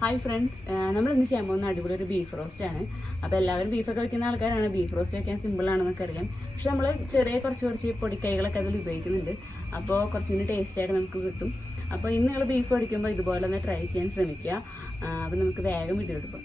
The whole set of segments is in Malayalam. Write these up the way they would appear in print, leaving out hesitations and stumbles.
ഹായ് ഫ്രണ്ട്സ്, നമ്മൾ ഇന്ന് ചെയ്യാൻ പോകുന്ന അടിപൊളി ഒരു ബീഫ് റോസ്റ്റ് ആണ്. അപ്പോൾ എല്ലാവരും ബീഫൊക്കെ വയ്ക്കുന്ന ആൾക്കാരാണ്. ബീഫ് റോസ്റ്റ് വയ്ക്കാൻ സിമ്പിൾ ആണെന്നൊക്കെ അറിയാം. പക്ഷെ നമ്മൾ കുറച്ച് പൊടിക്കൈകളൊക്കെ അതിൽ ഉപയോഗിക്കുന്നുണ്ട്. അപ്പോൾ കുറച്ചും കൂടി ടേസ്റ്റ് ആയിട്ട് നമുക്ക് കിട്ടും. അപ്പോൾ ഇന്ന് നിങ്ങൾ ബീഫ് പഠിക്കുമ്പോൾ ഇതുപോലെ ഒന്ന് ട്രൈ ചെയ്യാൻ ശ്രമിക്കുക. അപ്പോൾ നമുക്ക് വേഗം വീഡിയോ എടുക്കാം.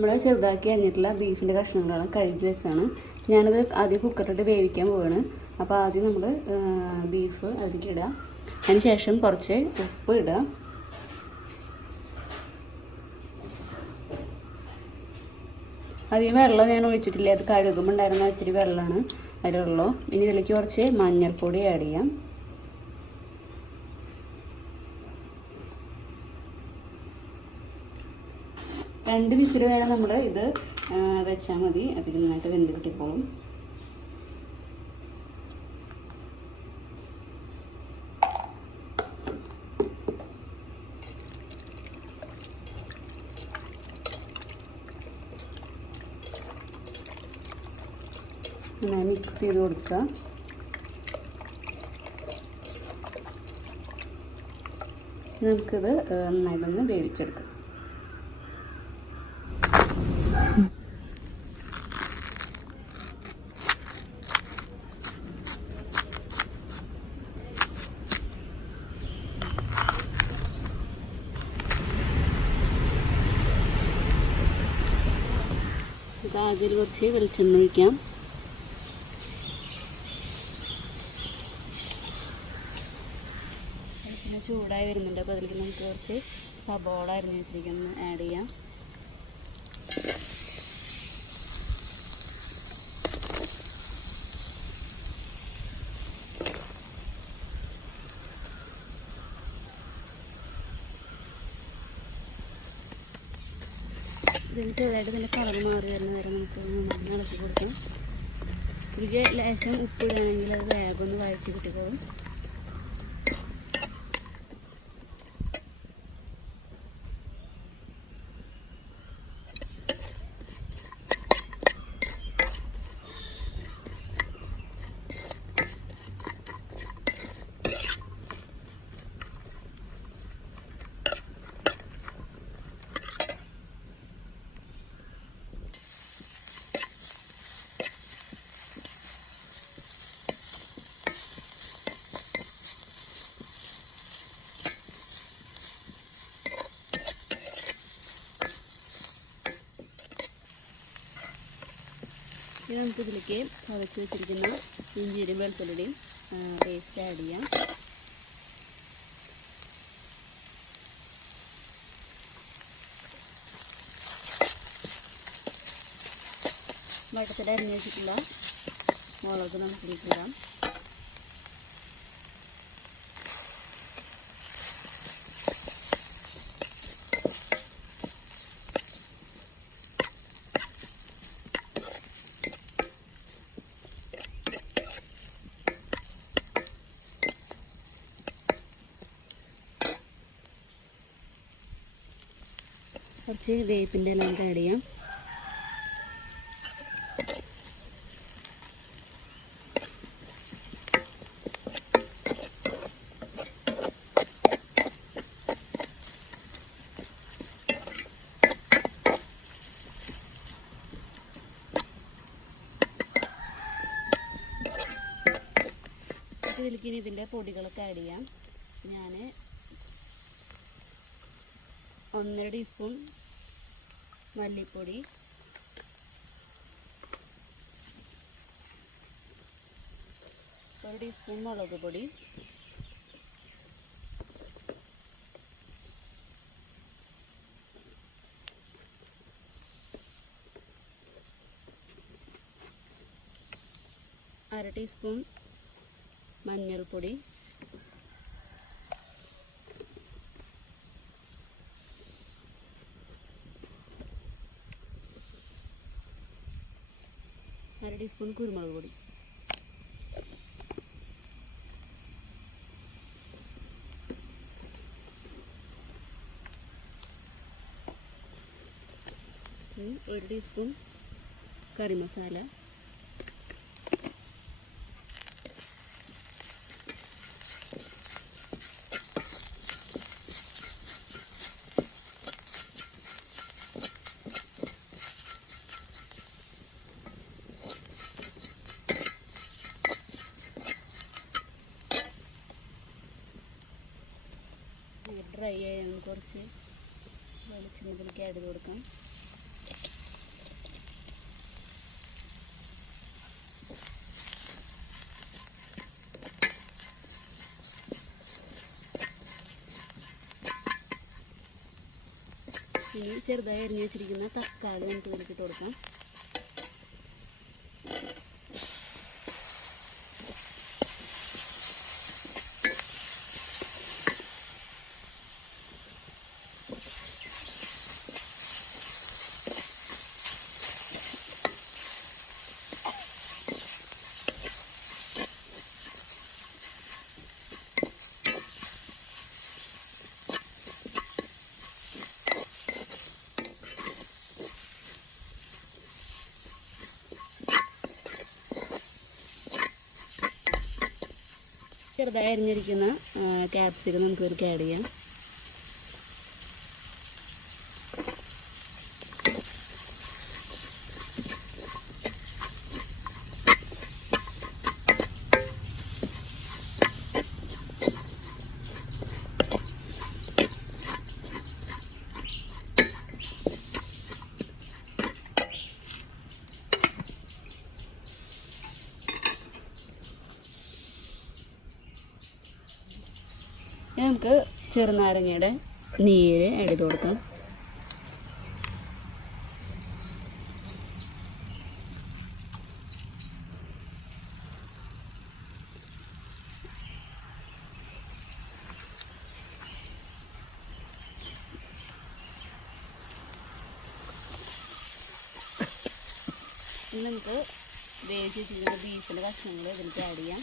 നമ്മൾ ചെറുതാക്കി അരിഞ്ഞിട്ടുള്ള ബീഫിൻ്റെ കഷ്ണങ്ങളെല്ലാം കഴുകി വെച്ചാണ്. ഞാനത് ആദ്യം കുക്കറിലിട്ട് വേവിക്കാൻ പോവാണ്. അപ്പോൾ ആദ്യം നമ്മൾ ബീഫ് അതിലേക്ക് ഇടുക. അതിന് ശേഷം കുറച്ച് ഉപ്പ് ഇടുക. അധികം വെള്ളം ഞാൻ ഒഴിച്ചിട്ടില്ല. അത് കഴുകുമ്പോൾ ഉണ്ടായിരുന്ന ഇത്തിരി വെള്ളമാണ് അതിലുള്ളൂ. ഇനി ഇതിലേക്ക് കുറച്ച് മഞ്ഞൾപ്പൊടി ആഡ് ചെയ്യാം. രണ്ട് വിസിൽ വരെ നമ്മൾ ഇത് വെച്ചാൽ മതി. അപ്പം ഇത് നന്നായിട്ട് വെന്ത് കിട്ടിപ്പോളും. നന്നായി മിക്സ് ചെയ്ത് കൊടുക്കുക. നമുക്കിത് നന്നായിട്ടൊന്ന് വേവിച്ചെടുക്കാം. അതിൽ കുറച്ച് വെളിച്ചെണ്ണ ഒഴിക്കാം. വെളിച്ചെണ്ണ ചൂടായി വരുന്നുണ്ട്. അപ്പോൾ അതിലേക്ക് നമുക്ക് കുറച്ച് സബോള അരിഞ്ഞ് വെച്ചിരിക്കുന്നത് ആഡ് ചെയ്യാം. ഇതിന് ചെറുതായിട്ട് ഇതിൻ്റെ കളർ മാറി വരുന്ന വരെ നമുക്ക് ഇളക്കി കൊടുക്കാം. ഇതിലേക്ക് ലേശം ഉപ്പിടുകയാണെങ്കിൽ അത് വേഗം ഒന്ന് വഴറ്റി കിട്ടിക്കോളും. ഇനി നമുക്കിതിലേക്ക് ചതച്ച് വെച്ചിരിക്കുന്ന ഇഞ്ചിയും വെളുത്തുള്ളിയും പേസ്റ്റ് ആഡ് ചെയ്യാം. വട്ടത്തിൽ അരിഞ്ഞ് വെച്ചിട്ടുള്ള മുളക് നമുക്കിതിലേക്ക് ഇടാം. കുറച്ച് വേപ്പിൻ്റെ എല്ലാം ആഡ് ചെയ്യാം. ഇതിലേക്ക് ഇതിൻ്റെ പൊടികളൊക്കെ ആഡ് ചെയ്യാം. ഞാൻ 1.5 ടീസ്പൂൺ മല്ലിപ്പൊടി, 1 ടീസ്പൂൺ മുളക് പൊടി, 1/2 ടീസ്പൂൺ മഞ്ഞൾപ്പൊടി, ടീസ്പൂൺ കുരുമുളക് പൊടി, ഒരു ടീസ്പൂൺ കറി മസാല, ഡ്രൈ ആയി നമുക്ക് കുറച്ച് വെളിച്ചെണ്ണ ഇതിലേക്ക് ആഡ് ചെയ്ത് കൊടുക്കാം. ഇനി ചെറുതായി അരിഞ്ഞ് വെച്ചിരിക്കുന്ന തക്കാളി നമുക്ക് ഇതിലേക്ക് ഇട്ട് കൊടുക്കാം. ചെറുതായി അരിഞ്ഞിരിക്കുന്ന ക്യാപ്സിക്കം നമുക്ക് ഇതിലേക്ക് ആഡ് ചെയ്യാം. നമുക്ക് ചെറുനാരങ്ങയുടെ നീര് ആഡ് ചെയ്ത് കൊടുക്കാം. ഇനി നമുക്ക് വേവിച്ച് വെച്ചിരിക്കുന്ന ബീഫിൻ്റെ കഷ്ണങ്ങൾ ഇതിലേക്ക് ആഡ് ചെയ്യാം.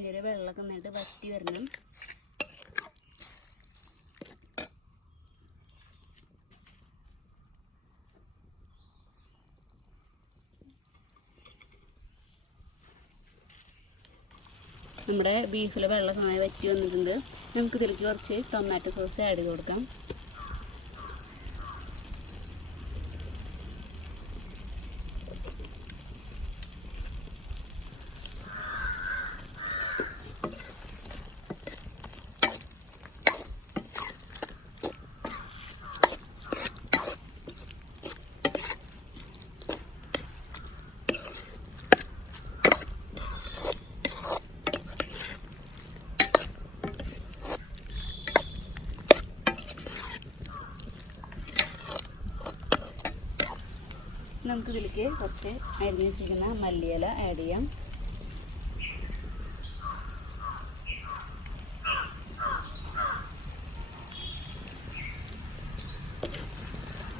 ഇതിൽ വെള്ളമൊക്കെ നന്നായിട്ട് വറ്റി വരണം. നമ്മുടെ ബീഫിലെ വെള്ളം നന്നായി വറ്റി വന്നിട്ടുണ്ട്. നമുക്ക് ഇതിലേക്ക് കുറച്ച് ടൊമാറ്റോ സോസ് ആഡ് ചെയ്ത് കൊടുക്കാം. നമുക്കിതിലേക്ക് കുറച്ച് അരിഞ്ഞ് വെച്ചിരിക്കുന്ന മല്ലിയില ആഡ് ചെയ്യാം.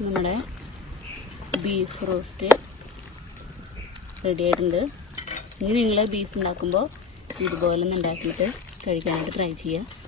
നമ്മുടെ ബീഫ് റോസ്റ്റ് റെഡി ആയിട്ടുണ്ട്. ഇനി നിങ്ങൾ ബീഫ് ഉണ്ടാക്കുമ്പോൾ ഇതുപോലെ ഒന്ന് ഉണ്ടാക്കിയിട്ട് കഴിക്കാനായിട്ട് ട്രൈ ചെയ്യുക.